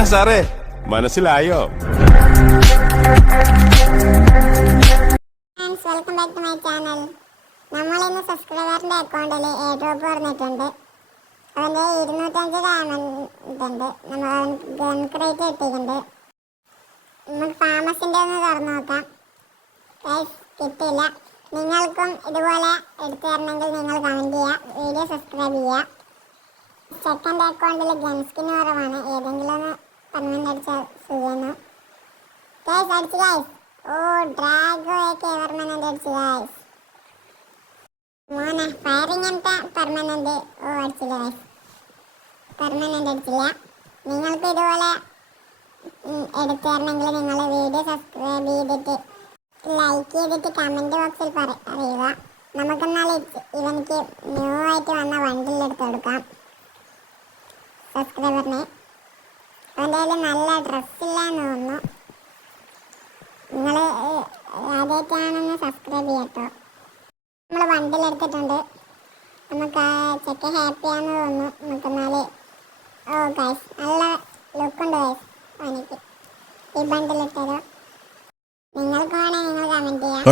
എന്നാ സാറേ മനസ്സിലായോ? Welcome back to my channel. നമ്മളിന്ന് സബ്സ്ക്രൈബറിന്റെ അക്കൗണ്ടിൽ എയർ ഡ്രോപ്പ് പറഞ്ഞിട്ടുണ്ട്. അതിന്റെ 205 ഡയമണ്ട് ഉണ്ട്. നമ്മൾ ഗൺ ക്രേറ്റ് ഇട്ടിട്ടുണ്ട്. നമുക്ക് ഫാമസിന്റെ ഒന്ന് തുറന്നു നോക്കാം. കിട്ടില്ല. നിങ്ങൾക്കും ഇതുപോലെ എടുത്തു തരണമെങ്കിൽ നിങ്ങൾ കമന്റ് ചെയ്യുക, വീഡിയോ സബ്സ്ക്രൈബ് ചെയ്യുക. സെക്കൻഡ് അക്കൗണ്ടിൽ ഗൺ സ്കിൻ കുറവാണ്. ഏതെങ്കിലും ഒന്ന് പെർമനന്റ് അടിച്ചാൽ സുഖമാണ്. അടിച്ചു ഗൈസ്. ഓ ഡ്രാഗോ പെർമനന്റ് അടിച്ചു ഗൈസ്. മോനെ ഫയറിംഗ് എന്താ പെർമനന്റ്? ഓ അടിച്ചില്ല ഗൈസ്, പെർമനന്റ് അടിച്ചില്ല. നിങ്ങൾക്ക് ഇതുപോലെ എടുത്തു തരണമെങ്കിൽ നിങ്ങൾ വീഡിയോ സബ്സ്ക്രൈബ് ചെയ്തിട്ട് ലൈക്ക് ചെയ്തിട്ട് കമന്റ് ബോക്സിൽ അറിയുക. നമുക്കെന്നാൽ ഇവനിക്ക് ന്യൂ ആയിട്ട് വന്ന വണ്ടിൽ എടുത്ത് കൊടുക്കാം സബ്സ്ക്രൈബറിന്. അവൻ്റെ കയ്യിൽ നല്ല ഡ്രസ്സില്ലാന്ന് തോന്നുന്നു. നിങ്ങൾ ആദ്യമായിട്ടാണെന്ന് സബ്സ്ക്രൈബ് ചെയ്യട്ടോ. നമ്മൾ ബണ്ടിലെടുത്തിട്ടുണ്ട്. നമുക്ക് ചെക്ക് ഹാപ്പിയാന്ന് തോന്നുന്നു. നമുക്കെന്നാൽ ഓ ഗൈസ് നല്ല ലുക്കുണ്ട് ഗൈസ്. എനിക്ക് ഈ ബണ്ടിലിട്ടത് നിങ്ങൾക്ക് വേണേൽ നിങ്ങൾ കമൻറ്റ് ചെയ്യാം.